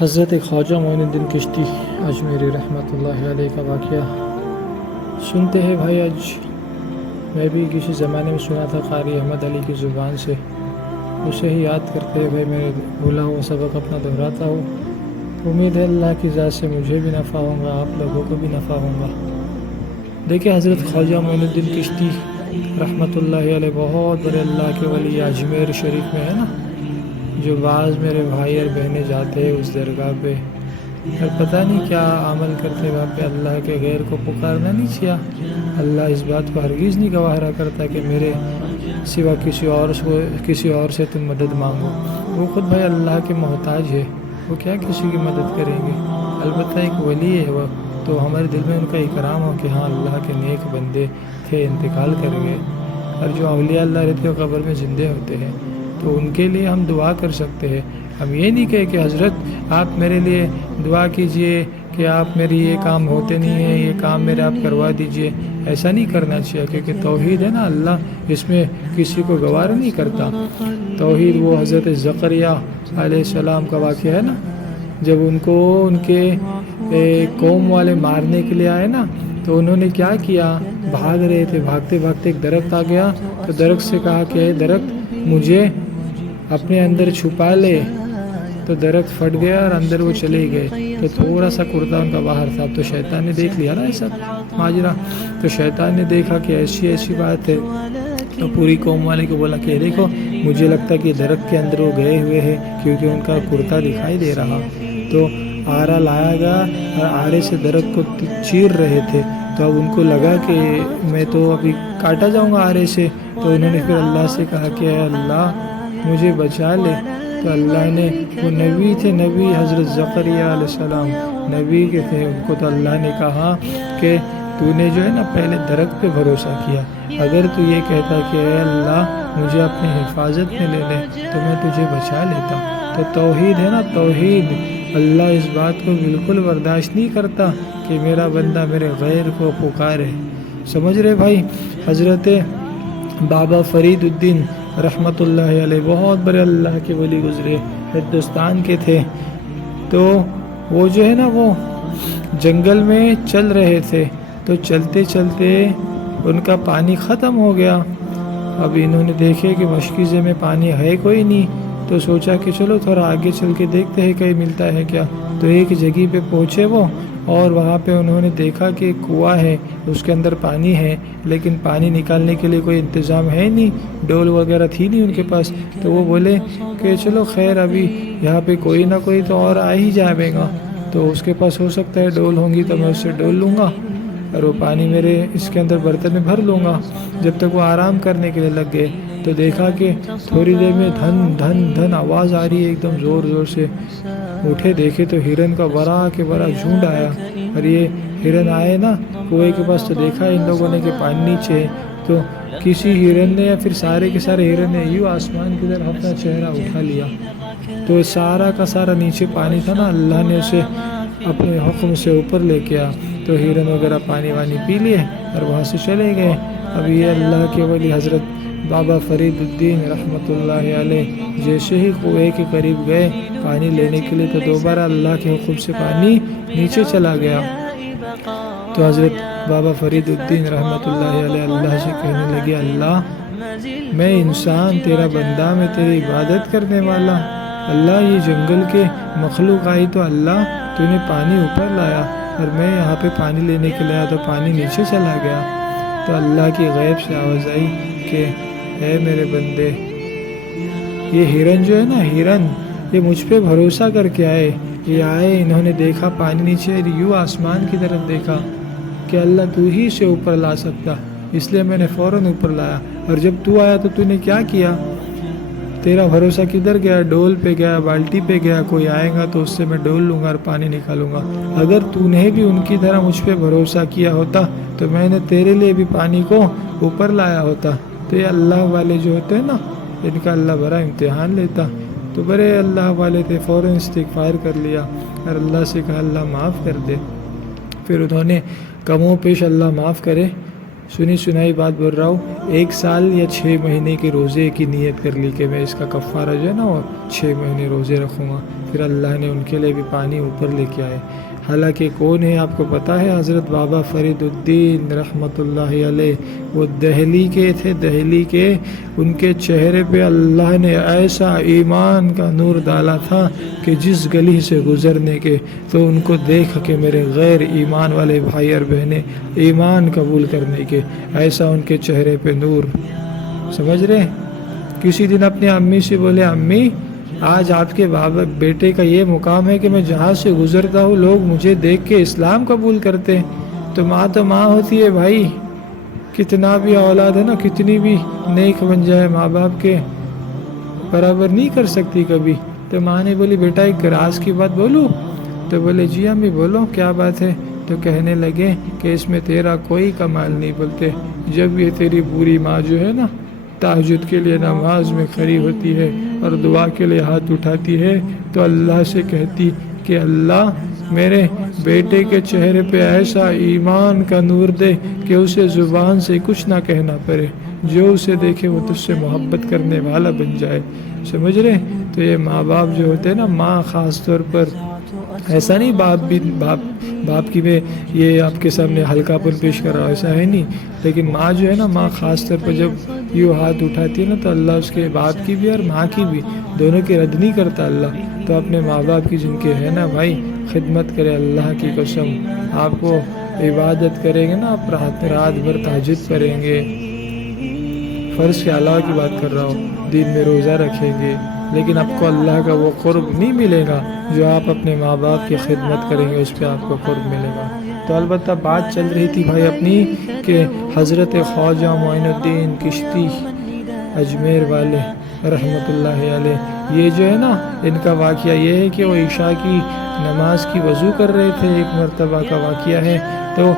حضرت خواجہ معین الدین چشتی اجمیری رحمۃ اللہ علیہ کا واقعہ سنتے ہیں بھائی۔ آج میں بھی کسی زمانے میں سنا تھا قاری احمد علی کی زبان سے، اسے ہی یاد کرتے ہیں بھائی، میں بھولا ہوا سبق اپنا دہراتا ہوں۔ امید ہے اللہ کی ذات سے مجھے بھی نفع ہوگا، آپ لوگوں کو بھی نفع ہوگا۔ دیکھیں حضرت خواجہ معین الدین چشتی رحمۃ اللہ علیہ بہت بڑے اللہ کے ولی اجمیر شریف میں ہے نا، جو بعض میرے بھائی اور بہنیں جاتے ہیں اس درگاہ پہ، اور پتہ نہیں کیا عمل کرتے وہاں پہ، اللہ کے غیر کو پکارنا نہیں چاہیا۔ اللہ اس بات کو ہرگز نہیں گواہرا کرتا کہ میرے سوا کسی اور سے تم مدد مانگو۔ وہ خود بھائی اللہ کے محتاج ہے، وہ کیا کسی کی مدد کریں گے؟ البتہ ایک ولی ہے وہ، تو ہمارے دل میں ان کا اکرام ہو کہ ہاں اللہ کے نیک بندے تھے، انتقال کر گئے۔ اور جو اولیاء اللہ رہتے ہیں قبر میں زندے ہوتے ہیں، تو ان کے لیے ہم دعا کر سکتے ہیں۔ ہم یہ نہیں کہے کہ حضرت آپ میرے لیے دعا کیجئے کہ آپ میری یہ کام ہوتے نہیں ہیں، یہ کام میرے آپ کروا دیجئے، ایسا نہیں کرنا چاہیے، کیونکہ توحید ہے نا، اللہ اس میں کسی کو گوارا نہیں کرتا۔ توحید وہ حضرت زکریا علیہ السلام کا واقعہ ہے نا، جب ان کو ان کے قوم والے مارنے کے لیے آئے نا، تو انہوں نے کیا کیا، بھاگ رہے تھے، بھاگتے بھاگتے ایک درخت آ گیا، تو درخت سے کہا کہ اے درخت مجھے اپنے اندر چھپا لے، تو درخت پھٹ گیا اور اندر وہ چلے گئے۔ تو تھوڑا سا کرتا ان کا باہر تھا، تو شیطان نے دیکھ لیا نا ایسا ماجرا، تو شیطان نے دیکھا کہ ایسی بات ہے، تو پوری قوم والے کو بولا کہ دیکھو مجھے لگتا کہ درخت کے اندر وہ گئے ہوئے ہیں، کیونکہ ان کا کرتا دکھائی دے رہا۔ تو آرا لایا گیا اور آرے سے درخت کو چیر رہے تھے، تو اب ان کو لگا کہ میں تو ابھی کاٹا جاؤں گا آرے سے، تو انہوں نے پھر اللہ سے کہا کہ اے اللہ مجھے بچا لے۔ تو اللہ نے، وہ نبی تھے، نبی حضرت زکریا علیہ السلام نبی کے تھے، ان کو تو اللہ نے کہا کہ تو نے جو ہے نا پہلے درخت پہ بھروسہ کیا، اگر تو یہ کہتا کہ اے اللہ مجھے اپنی حفاظت میں لے لے تو میں تجھے بچا لیتا۔ تو توحید ہے نا، توحید، اللہ اس بات کو بالکل برداشت نہیں کرتا کہ میرا بندہ میرے غیر کو پکارے۔ سمجھ رہے بھائی؟ حضرت بابا فرید الدین رحمۃ اللہ علیہ بہت بڑے اللہ کے ولی گزرے، ہندوستان کے تھے۔ تو وہ جو ہے نا، وہ جنگل میں چل رہے تھے، تو چلتے چلتے ان کا پانی ختم ہو گیا۔ اب انہوں نے دیکھے کہ مشکیزے میں پانی ہے کوئی نہیں، تو سوچا کہ چلو تھوڑا آگے چل کے دیکھتے ہیں کہیں ملتا ہے کیا۔ تو ایک جگہ پہ پہنچے وہ، اور وہاں پہ انہوں نے دیکھا کہ ایک کنواں ہے، اس کے اندر پانی ہے، لیکن پانی نکالنے کے لیے کوئی انتظام ہے نہیں، ڈول وغیرہ تھی نہیں ان کے پاس۔ تو وہ بولے کہ چلو خیر، ابھی یہاں پہ کوئی نہ کوئی تو اور آ ہی جائے گا، تو اس کے پاس ہو سکتا ہے ڈول ہوں گی، تو میں اس سے ڈول لوں گا اور وہ پانی میرے اس کے اندر برتن میں بھر لوں گا۔ جب تک وہ آرام کرنے کے لیے لگ گئے، تو دیکھا کہ تھوڑی دیر میں دھن دھن دھن آواز آ رہی ہے ایک دم زور زور سے۔ اٹھے دیکھے تو ہرن کا بڑا کے بڑا جھنڈ آیا، اور یہ ہرن آئے نا کنویں کے پاس، تو دیکھا ان لوگوں نے کہ پانی نیچے ہے، تو کسی ہرن نے یا پھر سارے کے سارے ہرن نے یوں آسمان کی طرف اپنا چہرہ اٹھا لیا، تو سارا کا سارا نیچے پانی تھا نا، اللہ نے اسے اپنے حکم سے اوپر لے کے آیا، تو ہرن وغیرہ پانی وانی پی لیے اور وہاں سے چلے گئے۔ اب یہ اللہ کے ولی حضرت بابا فرید الدین رحمۃ اللہ علیہ جیسے ہی کنویں کے قریب گئے پانی لینے کے لیے، تو دوبارہ اللہ کے حکم سے پانی نیچے چلا گیا۔ تو حضرت بابا فرید الدین رحمۃ اللہ علیہ اللہ سے کہنے لگے، اللہ میں انسان تیرا بندہ، میں تیری عبادت کرنے والا، اللہ یہ جنگل کے مخلوق آئی تو اللہ تو نے پانی اوپر لایا، اور میں یہاں پہ پانی لینے کے لیے آیا تو پانی نیچے چلا گیا۔ تو اللہ کی غیب سے آواز آئی کہ اے میرے بندے، یہ ہرن جو ہے نا، ہرن یہ مجھ پہ بھروسہ کر کے آئے، یہ آئے، انہوں نے دیکھا پانی نیچے، یوں آسمان کی طرف دیکھا کہ اللہ تو ہی سے اوپر لا سکتا، اس لیے میں نے فوراً اوپر لایا، اور جب تو آیا تو تو نے کیا کیا؟ تیرا بھروسہ کدھر گیا؟ ڈول پہ گیا، بالٹی پہ گیا، کوئی آئے گا تو اس سے میں ڈول لوں گا اور پانی نکالوں گا۔ اگر تو نے بھی ان کی طرح مجھ پہ بھروسہ کیا ہوتا تو میں نے تیرے لیے بھی پانی کو اوپر لایا ہوتا۔ تو یہ اللہ والے جو ہوتے ہیں نا، ان کا اللہ بڑا امتحان لیتا۔ تو بڑے اللہ والے تھے، فوراً استغفار کر لیا اور اللہ سے کہا اللہ معاف کر دے۔ پھر انہوں نے کم و پیش اللہ معاف کرے، سنی سنائی بات بول رہا ہوں، 1 سال یا 6 مہینے کے روزے کی نیت کر لی کہ میں اس کا کفارہ جو ہے نا وہ 6 مہینے روزے رکھوں گا، پھر اللہ نے ان کے لیے بھی پانی اوپر لے کے آئے۔ حالانکہ کون ہے آپ کو پتہ ہے؟ حضرت بابا فرید الدین رحمۃ اللہ علیہ، وہ دہلی کے تھے، دہلی کے۔ ان کے چہرے پہ اللہ نے ایسا ایمان کا نور ڈالا تھا کہ جس گلی سے گزرنے کے تو ان کو دیکھ کے میرے غیر ایمان والے بھائی اور بہنیں ایمان قبول کرنے کے، ایسا ان کے چہرے پہ نور۔ سمجھ رہے؟ کسی دن اپنی امی سے بولے، امی آج آپ کے بابا بیٹے کا یہ مقام ہے کہ میں جہاں سے گزرتا ہوں لوگ مجھے دیکھ کے اسلام قبول کرتے ہیں۔ تو ماں ہوتی ہے بھائی، کتنا بھی اولاد ہے نا، کتنی بھی نیک بن جائے، ماں باپ کے برابر نہیں کر سکتی کبھی۔ تو ماں نے بولی بیٹا ایک راز کی بات بولوں؟ تو بولے جی امی بولو، کیا بات ہے؟ تو کہنے لگے کہ اس میں تیرا کوئی کمال نہیں، بولتے جب یہ تیری بوڑھی ماں جو ہے نا تہجد کے لیے نماز میں کھڑی ہوتی ہے اور دعا کے لیے ہاتھ اٹھاتی ہے تو اللہ سے کہتی کہ اللہ میرے بیٹے کے چہرے پہ ایسا ایمان کا نور دے کہ اسے زبان سے کچھ نہ کہنا پڑے، جو اسے دیکھے وہ تجھ سے محبت کرنے والا بن جائے۔ سمجھ رہے؟ تو یہ ماں باپ جو ہوتے ہیں نا، ماں خاص طور پر، ایسا نہیں باپ کی میں یہ آپ کے سامنے ہلکا پن پیش کر رہا ہوں، ایسا ہے نہیں، لیکن ماں جو ہے نا، ماں خاص طور پر جب یوں ہاتھ اٹھاتی ہے نا تو اللہ اس کے باپ کی بھی اور ماں کی بھی دونوں کی رد نہیں کرتا اللہ۔ تو اپنے ماں باپ کی جن کے ہے نا بھائی، خدمت کرے، اللہ کی قسم آپ کو عبادت کریں گے نا، آپ رات بھر تہجد کریں گے، فرض کے علاوہ کی بات کر رہا ہوں، دن میں روزہ رکھیں گے، لیکن آپ کو اللہ کا وہ قرب نہیں ملے گا جو آپ اپنے ماں باپ کی خدمت کریں گے، اس پہ آپ کو قرب ملے گا۔ تو البتہ بات چل رہی تھی بھائی اپنی کہ حضرت خواجہ معین الدین چشتی اجمیر والے رحمۃ اللہ علیہ، یہ جو ہے نا ان کا واقعہ یہ ہے کہ وہ عشاء کی نماز کی وضو کر رہے تھے، ایک مرتبہ کا واقعہ ہے، تو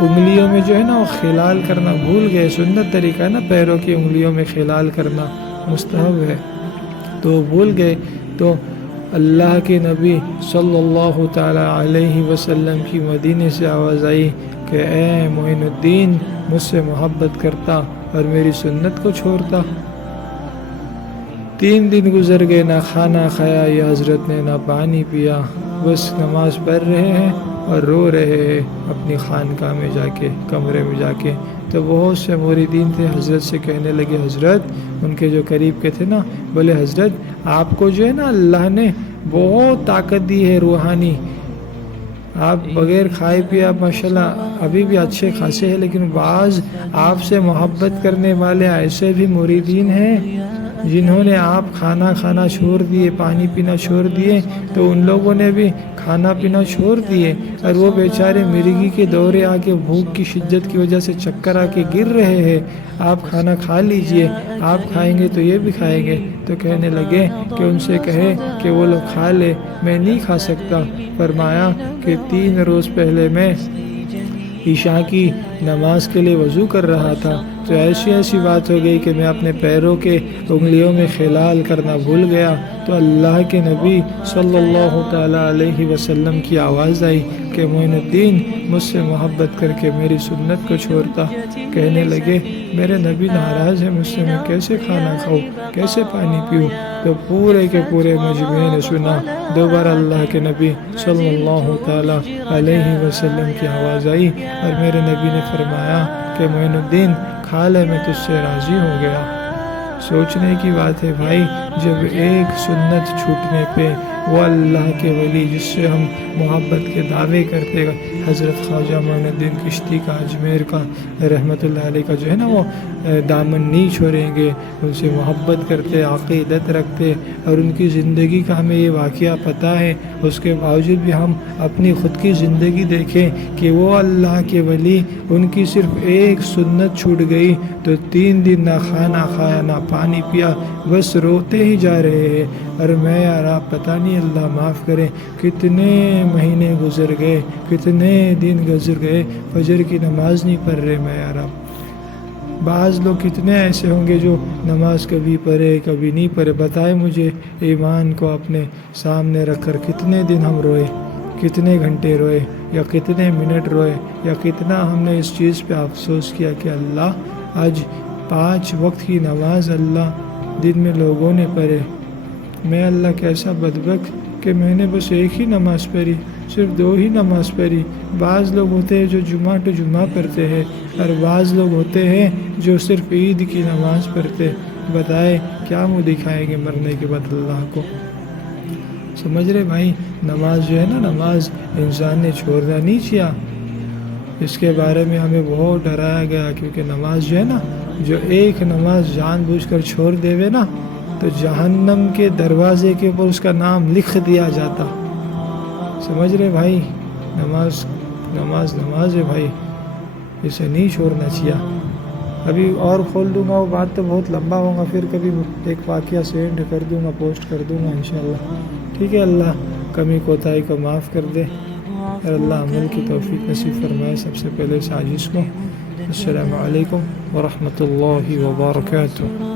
انگلیوں میں جو ہے نا وہ خلال کرنا بھول گئے۔ سنت طریقہ ہے نا، پیروں کی انگلیوں میں خلال کرنا مستحب ہے، تو بھول گئے۔ تو اللہ کے نبی صلی اللہ تعالی علیہ وسلم کی مدینے سے آواز آئی کہ اے معین الدین، مجھ سے محبت کرتا اور میری سنت کو چھوڑتا۔ 3 دن گزر گئے، نہ کھانا کھایا یہ حضرت نے، نہ پانی پیا، بس نماز پڑھ رہے ہیں اور رو رہے ہیں اپنی خانقاہ میں جا کے، کمرے میں جا کے۔ تو بہت سے موریدین تھے، حضرت سے کہنے لگے، حضرت ان کے جو قریب کے تھے نا، بولے حضرت آپ کو جو ہے نا اللہ نے بہت طاقت دی ہے روحانی، آپ بغیر کھائے پیے آپ ماشاءاللہ ابھی بھی اچھے خاصے ہیں، لیکن بعض آپ سے محبت کرنے والے ایسے بھی موریدین ہیں جنہوں نے آپ کھانا کھانا چھوڑ دیے، پانی پینا چھوڑ دیے، تو ان لوگوں نے بھی کھانا پینا چھوڑ دیے، اور وہ بیچارے مرگی کے دورے آ کے بھوک کی شدت کی وجہ سے چکر آ کے گر رہے ہیں، آپ کھانا کھا لیجئے، آپ کھائیں گے تو یہ بھی کھائیں گے۔ تو کہنے لگے کہ ان سے کہے کہ وہ لوگ کھا لے، میں نہیں کھا سکتا۔ فرمایا کہ 3 روز پہلے میں عشاء کی نماز کے لیے وضو کر رہا تھا، تو ایسی بات ہو گئی کہ میں اپنے پیروں کے انگلیوں میں خلال کرنا بھول گیا، تو اللہ کے نبی صلی اللہ تعالیٰ علیہ وسلم کی آواز آئی کہ معین الدین مجھ سے محبت کر کے میری سنت کو چھوڑتا۔ کہنے لگے میرے نبی ناراض ہے مجھ سے، میں کیسے کھانا کھاؤں، کیسے پانی پیوں؟ تو پورے کے پورے مجمع نے سنا، دوبارہ اللہ کے نبی صلی اللہ تعالیٰ علیہ وسلم کی آواز آئی اور میرے نبی نے فرمایا کہ معین الدین کھا لے، میں تجھ سے راضی ہو گیا۔ سوچنے کی بات ہے بھائی، جب ایک سنت چھوٹنے پہ وہ اللہ کے ولی جس سے ہم محبت کے دعوے کرتے حضرت خواجہ معین الدین چشتی کا اجمیر کا رحمۃ اللہ علیہ کا جو ہے نا وہ دامن نہیں چھوڑیں گے، ان سے محبت کرتے، عقیدت رکھتے، اور ان کی زندگی کا ہمیں یہ واقعہ پتہ ہے، اس کے باوجود بھی ہم اپنی خود کی زندگی دیکھیں کہ وہ اللہ کے ولی، ان کی صرف ایک سنت چھوٹ گئی تو 3 دن نہ کھانا کھایا نہ پانی پیا، بس روتے ہی جا رہے ہیں۔ اور میں یار آپ پتہ نہیں، اللہ معاف کرے، کتنے مہینے گزر گئے، کتنے دن گزر گئے، فجر کی نماز نہیں پڑھ رہے میں یار آپ۔ بعض لوگ کتنے ایسے ہوں گے جو نماز کبھی پڑھے کبھی نہیں پڑھے، بتائے مجھے ایمان کو اپنے سامنے رکھ کر کتنے دن ہم روئے، کتنے گھنٹے روئے یا کتنے منٹ روئے یا کتنا ہم نے اس چیز پہ افسوس کیا کہ اللہ آج 5 وقت کی نماز اللہ دن میں لوگوں نے پڑھے، میں اللہ کیسا بدبخت کہ میں نے بس ایک ہی نماز پڑھی، صرف 2 ہی نماز پڑھی۔ بعض لوگ ہوتے ہیں جو جمعہ ٹو جمعہ پڑھتے ہیں اور بعض لوگ ہوتے ہیں جو صرف عید کی نماز پڑھتے۔ بتائے کیا منہ دکھائیں گے مرنے کے بعد اللہ کو؟ سمجھ رہے بھائی، نماز جو ہے نا، نماز انسان نے چھوڑنا نہیں چاہیا، اس کے بارے میں ہمیں بہت ڈرایا گیا، کیونکہ نماز جو ہے نا، جو ایک نماز جان بوجھ کر چھوڑ دے نا تو جہنم کے دروازے کے اوپر اس کا نام لکھ دیا جاتا۔ سمجھ رہے بھائی، نماز نماز نماز ہے بھائی، اسے نہیں چھوڑنا چاہیے۔ ابھی اور کھول دوں گا، وہ بات تو بہت لمبا ہوگا، پھر کبھی ایک واقعہ سینڈ کر دوں گا، پوسٹ کر دوں گا انشاءاللہ، ٹھیک ہے؟ اللہ کمی کوتاہی کو معاف کر دے اور اللہ عمل کی توفیق نصیب فرمائے سب سے پہلے سازش کو۔ السلام علیکم ورحمۃ اللہ وبرکاتہ۔